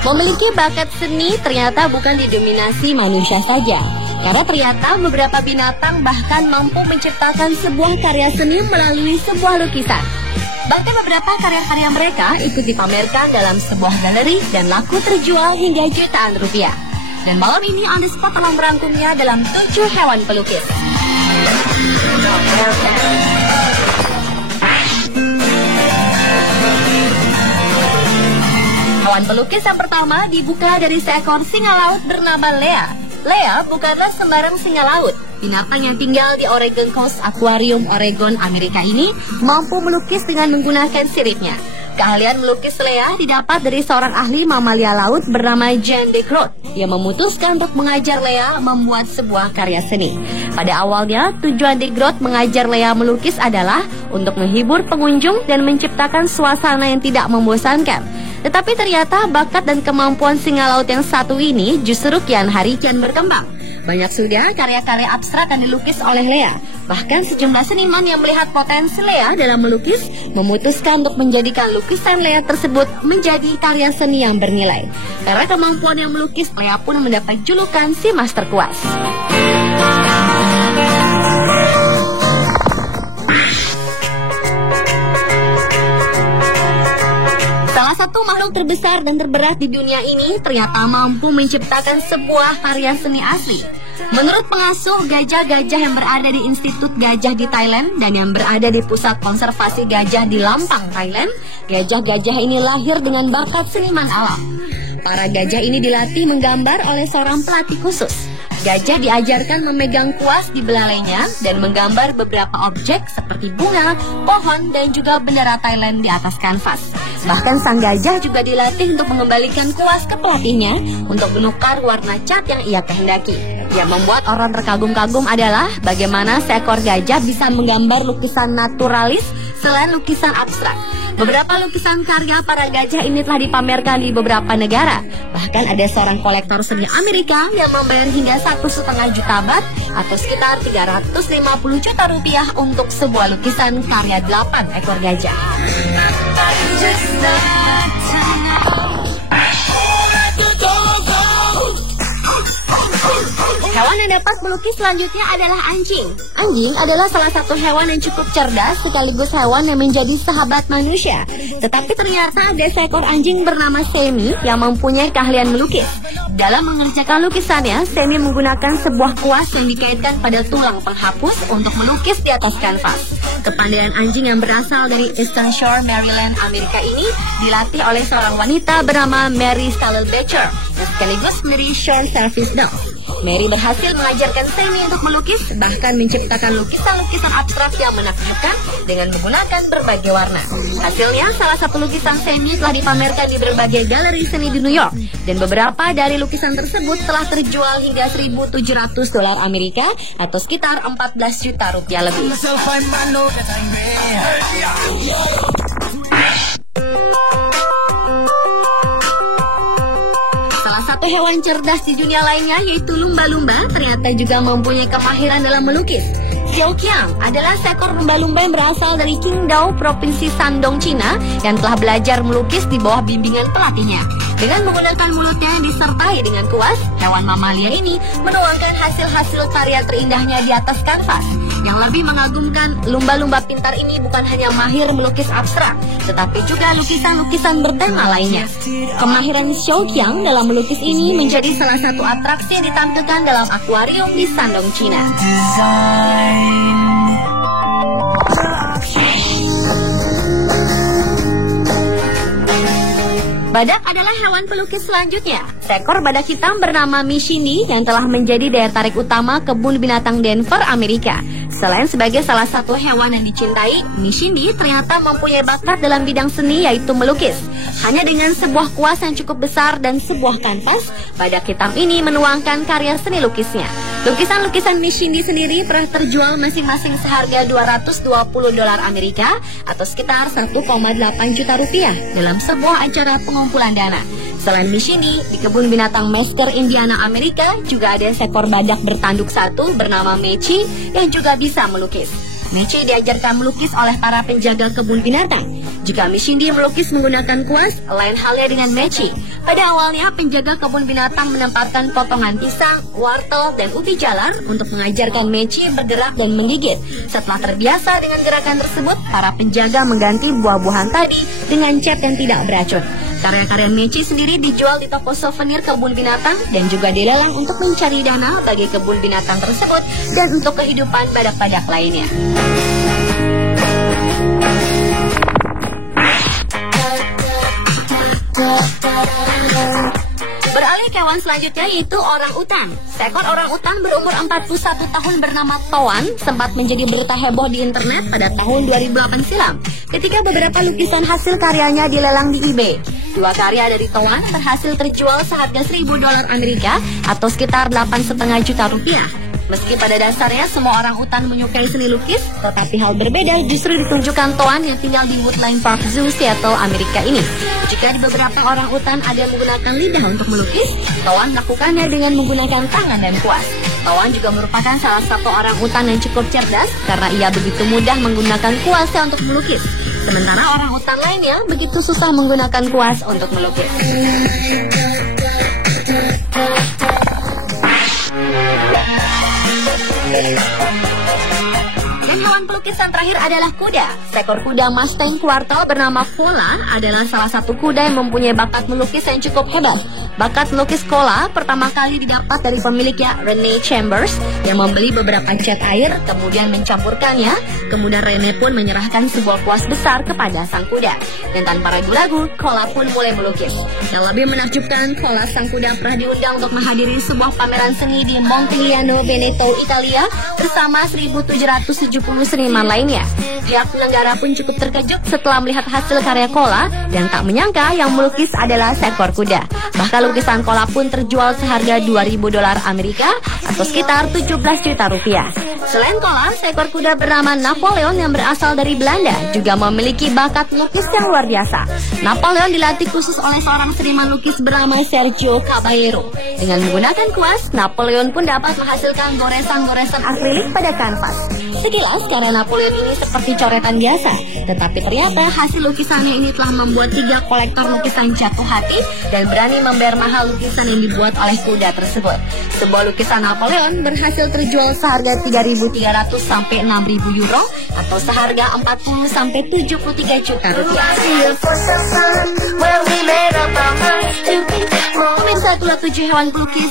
Memiliki bakat seni ternyata bukan didominasi manusia saja. Karena ternyata beberapa binatang bahkan mampu menciptakan sebuah karya seni melalui sebuah lukisan. Bahkan beberapa karya-karya mereka ikut dipamerkan dalam sebuah galeri dan laku terjual hingga jutaan rupiah. Dan malam ini On The Spot telah merangkumnya dalam 7 hewan pelukis. Hewan pelukis yang pertama dibuka dari seekor singa laut bernama Lea. Lea bukanlah sembarang singa laut. Binatang yang tinggal di Oregon Coast Aquarium, Oregon, Amerika ini mampu melukis dengan menggunakan siripnya. Keahlian melukis Lea didapat dari seorang ahli mamalia laut bernama Jean de Groot yang memutuskan untuk mengajar Lea membuat sebuah karya seni. Pada awalnya, tujuan de Groot mengajar Lea melukis adalah untuk menghibur pengunjung dan menciptakan suasana yang tidak membosankan. Tetapi ternyata bakat dan kemampuan singa laut yang satu ini justru kian hari kian berkembang. Banyak sudah karya-karya abstrak yang dilukis oleh Lea. Bahkan sejumlah seniman yang melihat potensi Lea dalam melukis memutuskan untuk menjadikan lukisan Lea tersebut menjadi karya seni yang bernilai. Karena kemampuan yang melukis, Lea pun mendapat julukan si master kuas. Salah satu makhluk terbesar dan terberat di dunia ini ternyata mampu menciptakan sebuah karya seni asli. Menurut pengasuh gajah-gajah yang berada di Institut Gajah di Thailand dan yang berada di Pusat Konservasi Gajah di Lampang, Thailand, gajah-gajah ini lahir dengan bakat seniman alam. Para gajah ini dilatih menggambar oleh seorang pelatih khusus. Gajah diajarkan memegang kuas di belalainya dan menggambar beberapa objek seperti bunga, pohon, dan juga bendera Thailand di atas kanvas. Bahkan sang gajah juga dilatih untuk mengembalikan kuas ke pelatihnya untuk menukar warna cat yang ia kehendaki. Yang membuat orang terkagum-kagum adalah bagaimana seekor gajah bisa menggambar lukisan naturalis selain lukisan abstrak. Beberapa lukisan karya para gajah ini telah dipamerkan di beberapa negara. Bahkan ada seorang kolektor seni Amerika yang membayar hingga 1,5 juta baht atau sekitar 350 juta rupiah untuk sebuah lukisan karya 8 ekor gajah. Hewan yang dapat melukis selanjutnya adalah anjing. Anjing adalah salah satu hewan yang cukup cerdas sekaligus hewan yang menjadi sahabat manusia. Tetapi ternyata ada seekor anjing bernama Semi yang mempunyai keahlian melukis. Dalam mengerjakan lukisannya, Semi menggunakan sebuah kuas yang dikaitkan pada tulang penghapus untuk melukis di atas kanvas. Kepandaian anjing yang berasal dari Eastern Shore, Maryland, Amerika ini dilatih oleh seorang wanita bernama Mary Stallbecher yang sekaligus menjadi shore service dog. Mary berhasil mengajarkan Semi untuk melukis, bahkan menciptakan lukisan-lukisan abstrak yang menakjubkan dengan menggunakan berbagai warna. Hasilnya, salah satu lukisan Semi telah dipamerkan di berbagai galeri seni di New York, dan beberapa dari lukisan tersebut telah terjual hingga $1.700 Amerika atau sekitar 14 juta rupiah lebih. Satu hewan cerdas di dunia lainnya yaitu lumba-lumba ternyata juga mempunyai kemahiran dalam melukis. Xiao Qiang adalah seekor lumba-lumba yang berasal dari Qingdao, Provinsi Shandong, Cina yang telah belajar melukis di bawah bimbingan pelatihnya. Dengan menggunakan mulutnya yang disertai dengan kuas, hewan mamalia ini menuangkan hasil-hasil karya terindahnya di atas kanvas. Yang lebih mengagumkan, lumba-lumba pintar ini bukan hanya mahir melukis abstrak, tetapi juga lukisan-lukisan bertema lainnya. Kemahiran Xiao Qiang dalam melukis ini menjadi salah satu atraksi yang ditampilkan dalam akuarium di Shandong, Cina. Badak adalah hewan pelukis selanjutnya. Seekor badak hitam bernama Mishini yang telah menjadi daya tarik utama kebun binatang Denver, Amerika. Selain sebagai salah satu hewan yang dicintai, Mishini ternyata mempunyai bakat dalam bidang seni yaitu melukis. Hanya dengan sebuah kuas yang cukup besar dan sebuah kanvas, badak hitam ini menuangkan karya seni lukisnya. Lukisan-lukisan Mishini sendiri pernah terjual masing-masing seharga $220 Amerika atau sekitar 1,8 juta rupiah dalam sebuah acara pengumpulan dana. Selain Mishini, di kebun binatang Masker, Indiana, Amerika juga ada seekor badak bertanduk satu bernama Mechi yang juga bisa melukis. Meci diajarkan melukis oleh para penjaga kebun binatang. Jika Miss Cindy melukis menggunakan kuas, lain halnya dengan Meci. Pada awalnya, penjaga kebun binatang menempatkan potongan pisang, wortel, dan ubi jalar untuk mengajarkan Meci bergerak dan menggigit. Setelah terbiasa dengan gerakan tersebut, para penjaga mengganti buah-buahan tadi dengan cat yang tidak beracun. Karya-karya Meci sendiri dijual di toko souvenir kebun binatang dan juga dilelang untuk mencari dana bagi kebun binatang tersebut dan untuk kehidupan badak-badak lainnya. Beralih ke hewan selanjutnya yaitu orang utan. Seekor orang utan berumur 41 tahun bernama Toan sempat menjadi berita heboh di internet pada tahun 2008 silam ketika beberapa lukisan hasil karyanya dilelang di eBay. Dua karya dari Toan berhasil terjual seharga $1.000 Amerika atau sekitar 8,5 juta rupiah. Meski pada dasarnya semua orang utan menyukai seni lukis, tetapi hal berbeda justru ditunjukkan Toan yang tinggal di Woodland Park Zoo, Seattle, Amerika ini. Jika di beberapa orang utan ada yang menggunakan lidah untuk melukis, Toan melakukannya dengan menggunakan tangan dan kuas. Toan juga merupakan salah satu orang utan yang cukup cerdas karena ia begitu mudah menggunakan kuasnya untuk melukis. Sementara orang utan lainnya begitu susah menggunakan kuas untuk melukis. Dan hewan pelukisan terakhir adalah kuda. Seekor kuda Mustang Quartal bernama Kola adalah salah satu kuda yang mempunyai bakat melukis yang cukup hebat. Bakat melukis Kola pertama kali didapat dari pemiliknya Rene Chambers yang membeli beberapa cat air kemudian mencampurkannya. Kemudian Rene pun menyerahkan sebuah kuas besar kepada sang kuda. Dan tanpa ragu-ragu, Kola pun mulai melukis. Yang lebih menakjubkan, Kola sang kuda pernah diundang untuk menghadiri sebuah pameran seni di Montigliano, Veneto, Italia bersama 1.770 seniman lainnya. Pihak penyelenggara pun cukup terkejut setelah melihat hasil karya Kola dan tak menyangka yang melukis adalah seekor kuda. Bahkan lukisan Kola pun terjual seharga $2.000 Amerika atau sekitar 17 juta rupiah. Selain Kola, seekor kuda bernama Napoleon yang berasal dari Belanda juga memiliki bakat melukis yang luar biasa. Napoleon dilatih khusus oleh seorang seniman lukis bernama Sergio Caballero. Dengan menggunakan kuas, Napoleon pun dapat menghasilkan goresan-goresan akrilik pada kanvas. Sekilas karya Napoleon ini seperti coretan biasa, tetapi ternyata hasil lukisannya ini telah membuat 3 kolektor lukisan jatuh hati dan berani membayar mahal lukisan yang dibuat oleh kuda tersebut. Sebuah lukisan Napoleon berhasil terjual seharga 3.300 sampai 6.000 euro atau seharga 40 sampai 73 juta rupiah. Pemirsa, itulah 7 hewan pelukis